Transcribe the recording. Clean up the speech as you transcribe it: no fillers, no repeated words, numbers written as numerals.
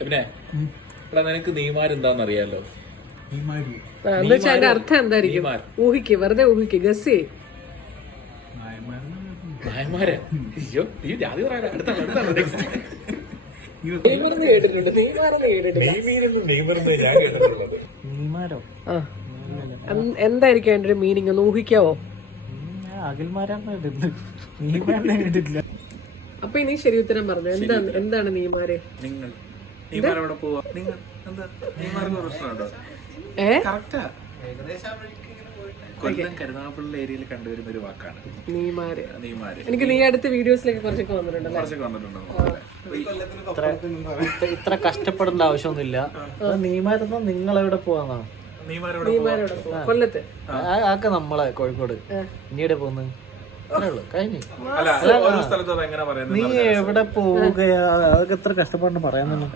പിന്നെ എടാ നിനക്ക് നെയ്മാർ എന്താന്ന് അറിയാലോ? അതിന്റെ അർത്ഥം എന്തായിരിക്കും? ഊഹിക്ക്, വെറുതെ ഊഹിക്ക്, ഗസ്. നായന്മാരെ? അയ്യോ ഈ ജാതി പറയാ. അടുത്താണ് കേട്ടിട്ടുണ്ട്, നെയ്മാറെന്ന് കേട്ടിട്ടില്ല. ഞാൻ കേട്ടിട്ടുള്ളത്. എന്തായിരിക്കും അതിന്റെ ഒരു മീനിങ് ഒന്ന് ഊഹിക്കാവോ? അപ്പൊ ഇനി ശരി ഉത്തരം പറഞ്ഞു. എന്താണ് നെയ്മാര്? നെയ്മാറെവിടെ പോവാ? നിങ്ങൾ എന്താ നെയ്മാർക്ക് പ്രശ്നമുണ്ടോ? കറക്റ്റാ. കൊല്ലം കരുനാഗപ്പള്ളി ഏരിയയിൽ കണ്ടുവരുന്ന ഒരു വാക്കാണ് നെയ്മാര്. എനിക്ക് നീ അടുത്ത വീഡിയോസിലേക്ക് കുറച്ചൊക്കെ വന്നിട്ടുണ്ടല്ലോ. ഇത്ര കഷ്ടപ്പെടേണ്ട ആവശ്യമൊന്നുമില്ല. നെയ്മാരെന്നാ നിങ്ങൾ എവിടെ പോവാന്നാ? കൊല്ലത്ത് ആക്കെ നമ്മളെ കോഴിക്കോട്. ഇനിയുടെ പോന്ന് കഴിഞ്ഞു. നീ എവിടെ പോവുകയാ? അതൊക്കെ എത്ര കഷ്ടപ്പെടണം പറയാൻ തന്നെ.